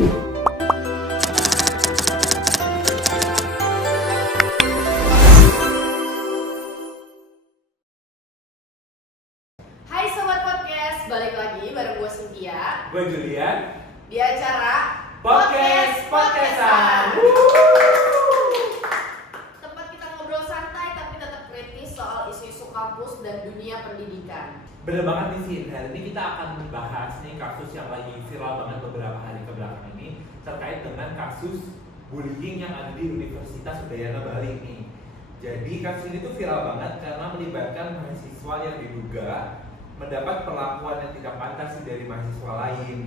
Hai Sobat Podcast, balik lagi bareng gue Cynthia, Gue Julian di acara Podcastan. Tempat kita ngobrol santai tapi tetap kritis soal isu-isu kampus dan dunia pendidikan. Bener banget nih Sin, hari ini kita akan membahas nih kasus yang lagi viral banget beberapa hari kebelakang ini terkait dengan kasus bullying yang ada di Universitas Udayana Bali nih. Jadi kasus ini tuh viral banget karena melibatkan mahasiswa yang diduga mendapat perlakuan yang tidak pantas dari mahasiswa lain.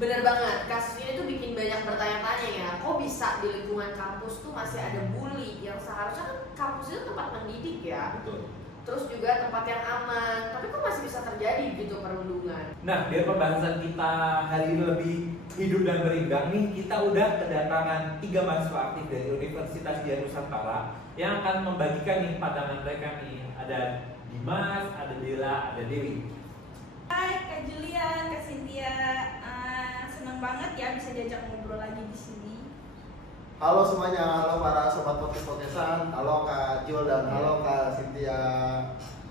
Bener banget, kasus ini tuh bikin banyak bertanya-tanya ya. Kok bisa di lingkungan kampus tuh masih ada bully yang seharusnya kan kampus itu tempat mendidik ya. Betul. Terus juga tempat yang aman, tapi kok masih bisa terjadi gitu perundungan. Nah, biar pembahasan kita hari ini lebih hidup dan berimbang nih, kita udah kedatangan 3 mahasiswa aktif dari Universitas Dian Nusantara yang akan membagikan nih pandangan mereka nih. Ada Dimas, ada Dela, ada Dewi. Hai Kak Julian, Kak Cynthia, seneng banget ya bisa diajak ngobrol lagi di sini. Halo semuanya, halo para sobat podcastan, halo Kak Jul dan halo Kak Cynthia.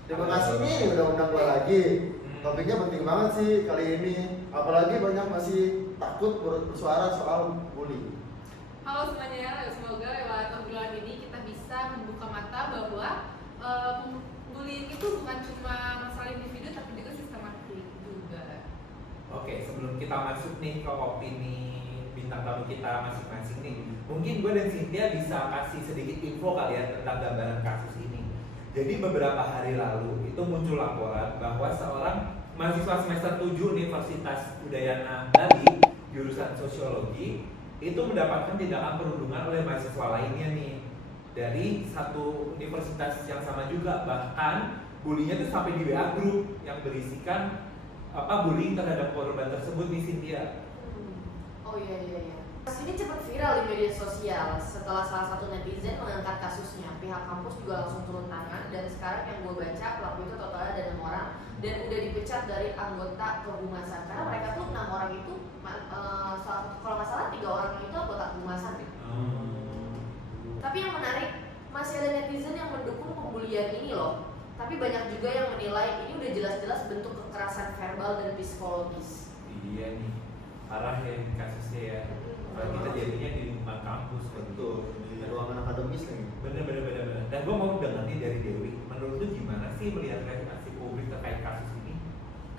Terima kasih nih udah undang gue lagi. Topiknya penting banget sih kali ini, apalagi banyak masih takut bersuara soal bullying. Halo semuanya, semoga lewat obrolan ini kita bisa membuka mata bahwa bullying itu bukan cuma masalah individu tapi juga sistematik juga. Oke, sebelum kita masuk nih ke opini bintang tamu kita masing-masing nih, mungkin gue dan Cynthia bisa kasih sedikit info kali ya tentang gambaran kasus ini. Jadi beberapa hari lalu itu muncul laporan bahwa seorang mahasiswa semester 7 Universitas Udayana Bali jurusan sosiologi itu mendapatkan tindakan perundungan oleh mahasiswa lainnya nih dari satu universitas yang sama juga. Bahkan bullyingnya tuh sampai di WA group yang berisikan bullying terhadap korban tersebut nih Cynthia. Oh iya. Kasus ini cepat viral di media sosial setelah salah satu netizen mengangkat kasusnya. Pihak kampus juga langsung turun tangan dan sekarang yang gue baca pelaku itu totalnya ada 6 orang dan udah dipecat dari anggota kehumasan karena mereka tuh 6 orang itu kalau nggak salah 3 orang itu anggota kehumasan deh. Tapi yang menarik masih ada netizen yang mendukung pembulian ini loh. Tapi banyak juga yang menilai ini udah jelas-jelas bentuk kekerasan verbal dan psikologis. Iya nih, parah ya kasusnya ya. Kalau kita jadinya di lingkungan kampus. Betul, di ruangan akademis nih. Bener. Dan gue mau dengar nih dari Dewi, menurut lu gimana sih melihat reaksi publik terkait kasus ini?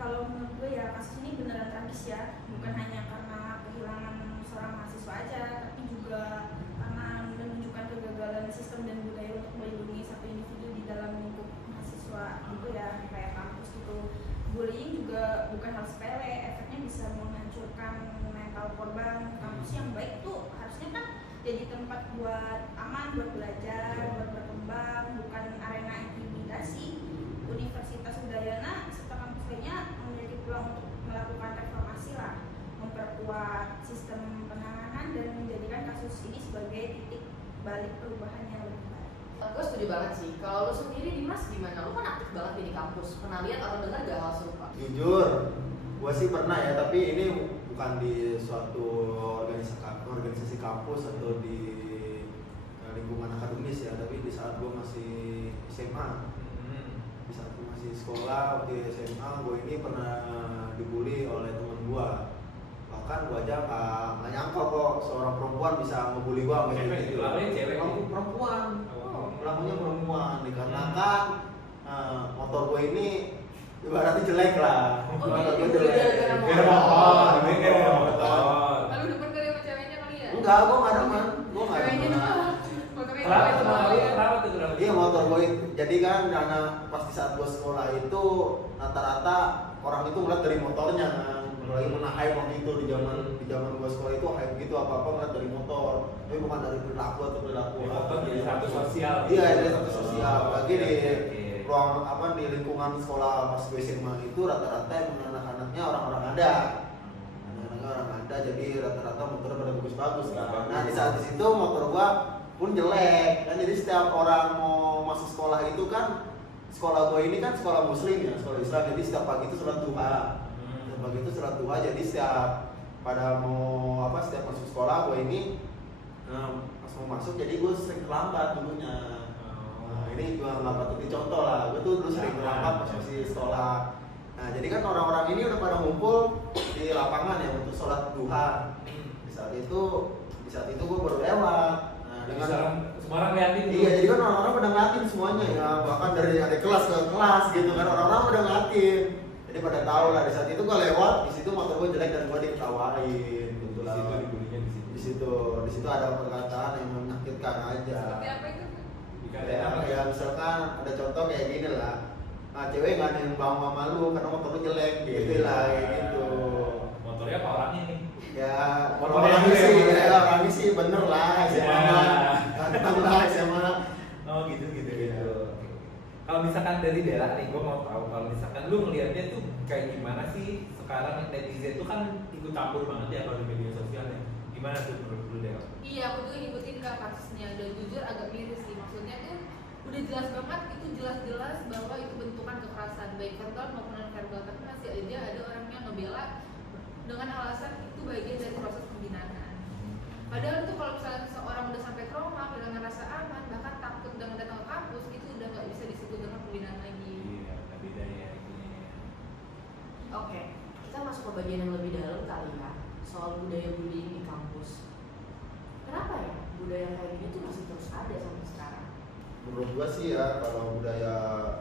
Kalau menurut gue ya kasus ini beneran tragis ya, bukan hanya karena kehilangan seorang mahasiswa aja, tapi juga karena menunjukkan kegagalan sistem dan budaya untuk melindungi satu individu di dalam lingkup mahasiswa gitu ya, kayak kampus gitu. Bullying juga bukan hal sepele, efeknya bisa menghancurkan mental korban. Kampus yang baik tuh harusnya kan jadi tempat buat aman, buat belajar, buat berkembang, bukan arena intimidasi. Universitas Udayana serta kampus lainnya memiliki peluang untuk melakukan reformasi lah, memperkuat sistem penanganan dan menjadikan kasus ini sebagai titik balik perubahan yang lebih baik. Gue setuju banget sih. Kalau lu sendiri Dimas gimana? Lu kan aktif banget di kampus. Pernah lihat atau dengar gak hal serupa? Jujur, gue sih pernah ya, tapi ini bukan di suatu organisasi kampus atau di lingkungan akademis ya, tapi di saat gue masih SMA. Di saat gue masih sekolah, waktu SMA gue ini pernah dibully oleh teman gue. Bahkan gue aja nggak nyangka kok seorang perempuan bisa ngebully gue kayak gitu. Cewek. Perempuan. Pelakunya perempuan, dikarenakan motor gue ini ibaratnya jelek lah. Motor gue jelek. Gara motor. Lalu depan kali sama ceweknya kali ya? Enggak, gue nggak demen. Ceweknya doang. Motornya Kenapa tuh? Iya, motor gue. Jadi kan karena pas di saat gue sekolah itu rata-rata orang itu melihat dari motornya kan. Lagi pernah hype waktu itu di zaman gue sekolah itu hype gitu apa melihat dari motor, tapi bukan dari perilaku atau perilaku. Motor jadi status sosial. Iya, dari status sosial. Lagi di Oke. ruang di lingkungan sekolah pas gue SMA itu rata-rata emang anak-anaknya orang-orang ada. Anak-anaknya orang ada, jadi rata-rata motornya pada bagus-bagus kan. Nah di saat di situ motor gua pun jelek, dan jadi setiap orang mau masuk sekolah itu kan, sekolah gua ini kan sekolah muslim ya, sekolah Islam, jadi setiap pagi itu sholat duha. Setiap pagi itu sholat duha, jadi setiap pada mau apa setiap masuk sekolah gue ini pas mau masuk jadi gue sering terlambat dulunya. Nah, ini gue nggak patut dicontoh lah, gue tuh dulu sering terlambat pas masih sekolah. Nah jadi kan orang-orang ini udah pada ngumpul di lapangan ya untuk sholat duha. Di saat itu gue baru lewat. Nah, dengan semua orang liatin. Iya, jadi kan orang-orang pada ngeliatin semuanya ya, bahkan dari ada kelas ke kelas gitu kan orang-orang pada ngeliatin. Jadi pada tahu lah di saat itu gue lewat, di situ motor gue jelek dan gue diketawain gitu lah. Di situ ada perkataan yang menyakitkan aja. Seperti apa itu? Ya misalkan ada contoh kayak gini lah. Nah, cewek nggak ada yang bawa sama lu karena motor lu jelek gitu lah kayak gitu. Motornya apa orangnya nih? Ya, Motornya orangnya sih bener lah, ganteng lah SMA. Oh gitu. Kalau misalkan dari Dela nih, gue mau tahu kalau misalkan lu ngelihatnya tuh kayak gimana sih sekarang netizen tuh kan ikut campur banget ya kalau di media sosial ya. Gimana tuh menurut lu Dela? Iya, aku juga ngikutin Kak kasusnya dan jujur agak miris sih. Maksudnya tuh udah jelas banget, itu jelas-jelas bahwa itu bentukan kekerasan baik verbal maupun non verbal, tapi masih aja ada orang yang ngebela dengan alasan itu bagian dari proses pembinaan. Padahal tuh kalau misalnya seorang udah sampai trauma, kehilangan rasa aman, bahkan takut dengan datang ke kampus, itu udah nggak bisa disebut dengan pembinaan lagi. Iya, beda ya ini. Oke, kita masuk ke bagian yang lebih dalam kali ya, soal budaya bullying di kampus. Kenapa ya budaya kayak gini tuh masih terus ada sampai sekarang? Menurut gua sih ya, kalau budaya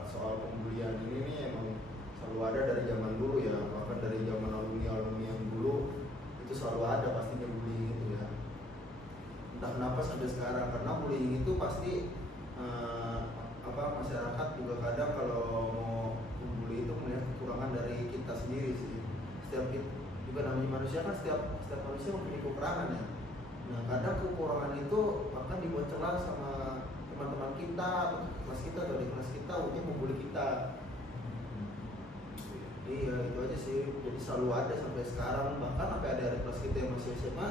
soal pembulian ini nih emang selalu ada dari zaman dulu ya, bahkan dari zaman alumni yang dulu itu selalu ada pastinya bullying itu ya. Entah kenapa sampai sekarang, karena bullying itu pasti masyarakat juga kadang kalau mau membuli itu melihat kekurangan dari kita sendiri sih. Setiap kita juga namanya manusia kan setiap manusia mempunyai kekurangan ya. Nah kadang kekurangan itu akan dibuat celah sama teman-teman kita, kelas kita atau di kelas kita untuk membuli kita. Iya itu aja sih, jadi selalu ada sampai sekarang, bahkan sampai ada kelas kita yang masih SMA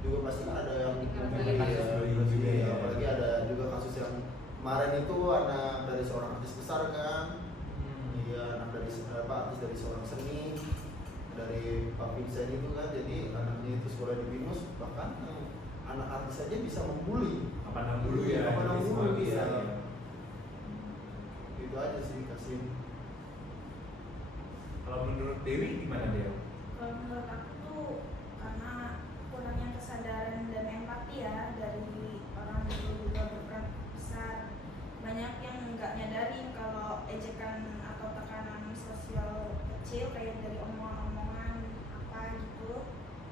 juga pasti ada yang membuli ya. Apalagi ada juga kasus yang kemarin itu anak dari seorang artis besar kan, iya anak dari artis dari seorang seni dari Pak Vincent itu kan, jadi anaknya itu sekolah di Binus, bahkan anak artis saja bisa membuli. Apa nama dulu ya? Apa nama dulu bisa. ya. Itu aja sih Kasim. Kalau menurut Dewi gimana Dewi? Kalau menurut aku tuh karena kurangnya kesadaran dan empati ya dari orang yang juga berperan besar. Banyak yang nggak nyadarin kalau ejekan atau tekanan sosial kecil kayak dari omongan-omongan apa gitu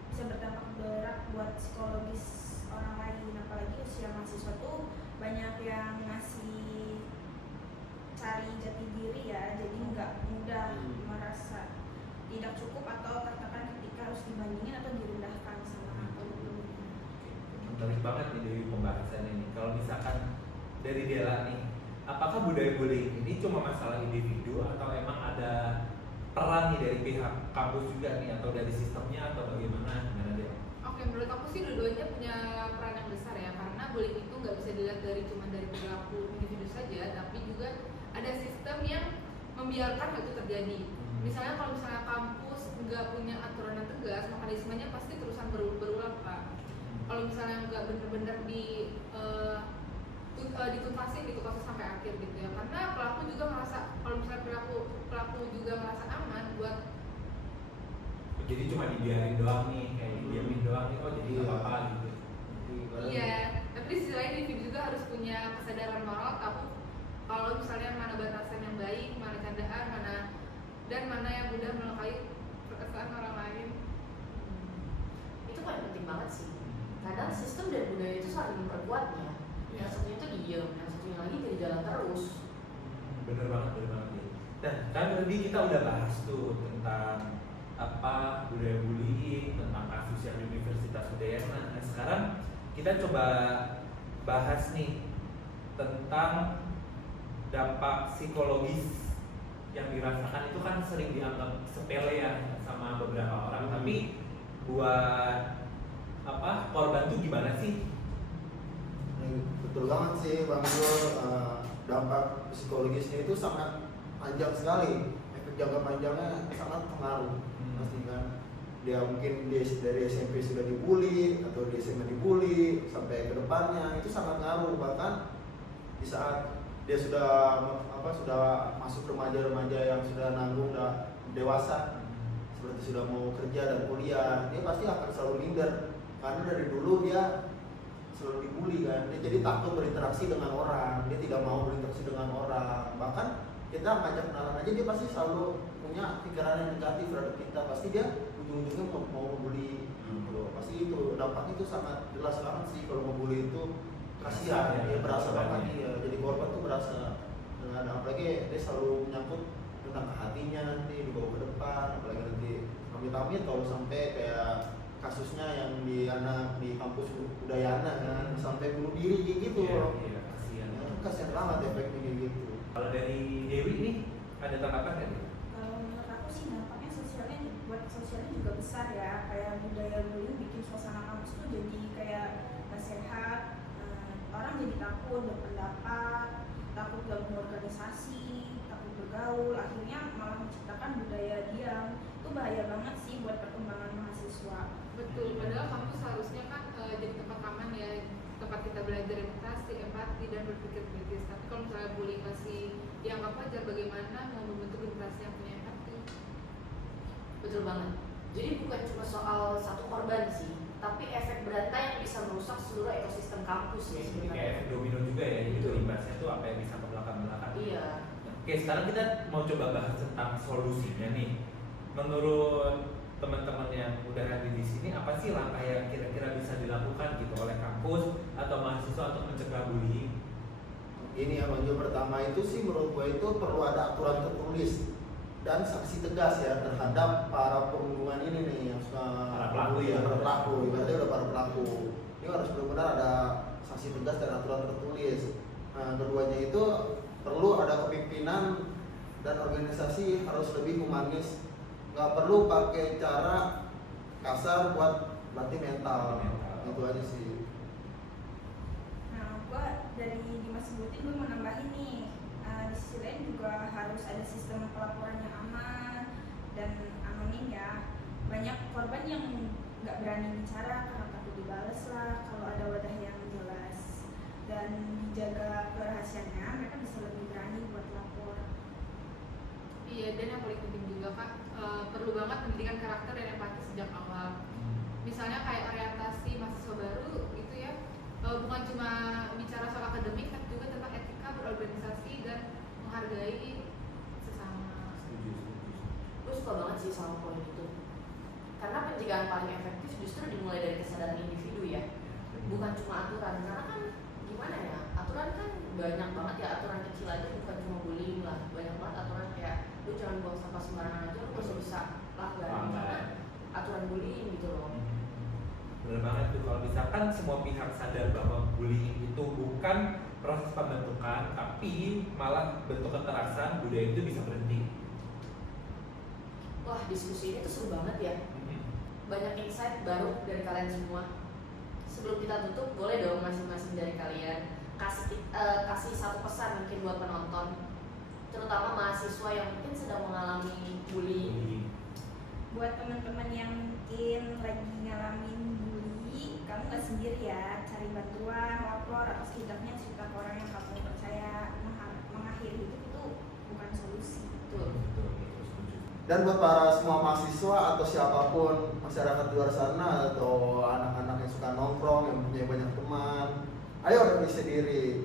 bisa berdampak berat buat psikologis orang lain. Apalagi usia mahasiswa tuh banyak yang ngasih cari jati diri ya, jadi nggak mudah merasa tidak cukup atau tertekan ketika harus dibandingin atau direndahkan sama teman-temannya. Menarik banget nih dari pembahasan ini. Kalau misalkan dari Dela nih, apakah budaya bullying ini cuma masalah individu atau emang ada peran nih dari pihak kampus juga nih atau dari sistemnya atau bagaimana? Gimana Dela? Oke, menurut aku sih dua-duanya punya peran yang besar ya, karena bullying itu nggak bisa dilihat cuma dari perilaku individu saja, tapi juga ada sistem yang membiarkan itu terjadi. Misalnya kalau misalnya kampus nggak punya aturan yang tegas, mekanismenya pasti terusan berulang Pak. Kalau misalnya nggak benar-benar dituntasin gitu kasus sampai akhir gitu ya, karena pelaku juga merasa, kalau misalnya pelaku juga merasa aman buat Jadi cuma dibiarin doang nih, kayak diamin doang nih, oh jadi nggak apa-apa gitu. iya, tapi di sisi lain individu juga harus punya kesadaran moral, tahu kalau misalnya mana batasan yang baik, mana candaan, mana yang mudah melukai perasaan orang lain. Itu paling penting banget sih. Kadang sistem dan budaya itu saling memperkuat ya. Yang satunya itu diem, yang satunya lagi jadi jalan terus. Bener banget. Nah, kan tadi kita udah bahas tuh tentang apa budaya bullying, tentang kasus yang di Universitas Udayana. Nah, sekarang kita coba bahas nih tentang dampak psikologis yang dirasakan. Itu kan sering dianggap sepele ya sama beberapa orang, tapi buat apa korban tuh gimana sih? Betul banget sih Bang Jul, dampak psikologisnya itu sangat panjang sekali, efek jangka panjangnya sangat pengaruh pasti kan. dia mungkin dari SMP sudah dibully atau di SMA dibully sampai ke depannya, itu sangat ngaruh. Bahkan di saat dia sudah masuk remaja-remaja yang sudah nanggung, udah dewasa, seperti sudah mau kerja dan kuliah, dia pasti akan selalu minder karena dari dulu dia selalu dibully kan. Dia jadi takut berinteraksi dengan orang, dia tidak mau berinteraksi dengan orang. Bahkan kita ngajak kenalan aja dia pasti selalu punya pikiran yang negatif terhadap kita, pasti dia ujung-ujungnya mau membuli gitu. Pasti itu dampaknya itu sangat jelas banget sih. Kalau membuli itu kasihan, dia berasa banget dia jadi korban tuh berasa. Dan apalagi dia selalu menyangkut tentang hatinya, nanti dibawa ke depan, apalagi nanti amit-amit kalau sampai kayak kasusnya yang di kampus Udayana kan sampai bunuh diri kayak gitu. Iya, kasihan. Kasihan banget efeknya gitu. Kalau dari Dewi nih ada tanggapan nggak nih? Kalau menurut aku sih dampaknya buat sosialnya juga besar ya. Kayak budaya bullying bikin suasana kampus tuh jadi kayak gak sehat. Orang jadi takut berpendapat, takut gabung organisasi, takut bergaul, akhirnya malah menciptakan budaya diam. Itu bahaya banget sih buat perkembangan mahasiswa. Betul, padahal kampus harusnya kan jadi tempat aman ya, tempat kita belajar empati dan berpikir kritis. Tapi kalau misalnya bullying masih dianggap wajar, bagaimana mau membentuk generasi yang punya empati? Betul banget. Jadi bukan cuma soal satu korban sih, tapi efek berantai yang bisa merusak seluruh ekosistem kampus ya Jadi sebenarnya. kayak efek domino juga ya, itu imbasnya tuh apa yang bisa ke belakang-belakang. Iya. Oke, sekarang kita mau coba bahas tentang solusinya nih. Menurut teman-teman yang udah hadir di sini, apa sih langkah yang kira-kira bisa dilakukan gitu oleh kampus atau mahasiswa untuk mencegah bullying? Ini yang maju pertama itu sih menurut gue itu perlu ada aturan tertulis dan sanksi tegas ya terhadap para perundungan ini nih yang suka Para pelaku ya. para pelaku, berarti udah para pelaku. Ini harus benar-benar ada sanksi tegas dan aturan tertulis. Nah, keduanya itu perlu ada kepimpinan dan organisasi harus lebih humanis. Nggak perlu pakai cara kasar buat latih mental. Itu aja sih. Nah, gua dari Dimas sebutin gue mau nambahin nih, di sisi lain juga harus ada sistem pelaporan yang aman dan anonim ya. Banyak korban yang nggak berani bicara karena takut dibales lah kalau ada wadah yang jelas, dan dijaga kerahasiaannya, mereka bisa lebih berani buat lapor. Iya, dan yang paling penting juga Kak, perlu banget pendidikan karakter dan empati sejak awal. Misalnya kayak orientasi mahasiswa baru gitu ya, bukan cuma bicara soal akademik, tapi juga tentang etika berorganisasi dan menghargai sesama. Gue suka banget sih sama poin itu. Karena pencegahan paling efektif justru dimulai dari kesadaran individu ya, bukan cuma aturan. Karena kan gimana ya, aturan kan banyak banget ya, aturan kecil aja bukan cuma bullying lah, banyak banget aturan kayak lu jangan buang sampah sembarangan aja, lu masih bisa langgar karena aturan bullying gitu loh. Bener banget tuh, kalau misalkan semua pihak sadar bahwa bullying itu bukan proses pembentukan tapi malah bentuk kekerasan, budaya itu bisa berhenti. Wah, diskusi ini tuh seru banget ya. Banyak insight baru dari kalian semua. Sebelum kita tutup, boleh dong masing-masing dari kalian kasih satu pesan mungkin buat penonton, terutama mahasiswa yang mungkin sedang mengalami bullying. Buat teman-teman yang mungkin lagi ngalamin bully, kamu gak sendiri ya. Cari bantuan, lapor atas tidaknya cerita ke orang yang kamu percaya. Mengakhiri hidup itu bukan solusi. Betul. Dan buat para semua mahasiswa atau siapapun masyarakat di luar sana atau anak-anak yang suka nongkrong, yang punya banyak teman, ayo organisasi diri.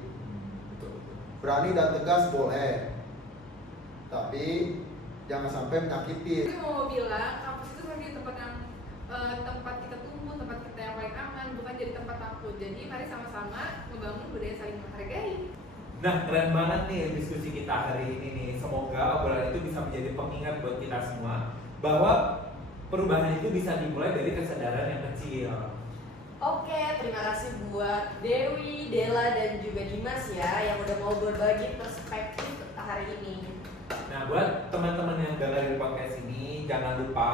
Berani dan tegas boleh, tapi jangan sampai menyakiti. Tapi mau bilang, kampus itu sebagai tempat yang tempat kita tumbuh, tempat kita yang paling aman, bukan jadi tempat takut. Jadi mari sama-sama membangun budaya saling menghargai. Nah, keren banget nih diskusi kita hari ini nih. Semoga obrolan itu bisa menjadi pengingat buat kita semua bahwa perubahan itu bisa dimulai dari kesadaran yang kecil. Oke, terima kasih buat Dewi, Dela, dan juga Dimas ya yang udah mau berbagi perspektif hari ini. Nah, buat teman-teman yang dengerin podcast ini, jangan lupa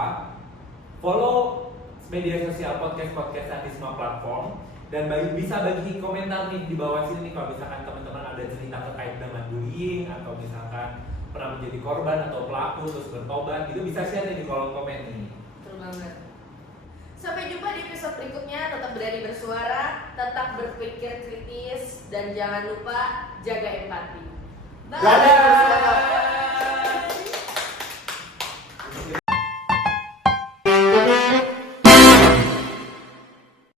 follow media sosial podcast-podcastan di semua platform, dan bisa bagi komentar nih di bawah sini nih kalau misalkan teman-teman ada cerita terkait dengan bullying atau misalkan pernah menjadi korban atau pelaku terus bertobat, itu bisa share nih di kolom komen nih. Betul banget. episode berikutnya. Tetap berani bersuara, tetap berpikir kritis, dan jangan lupa jaga empati. Bye. Dadah.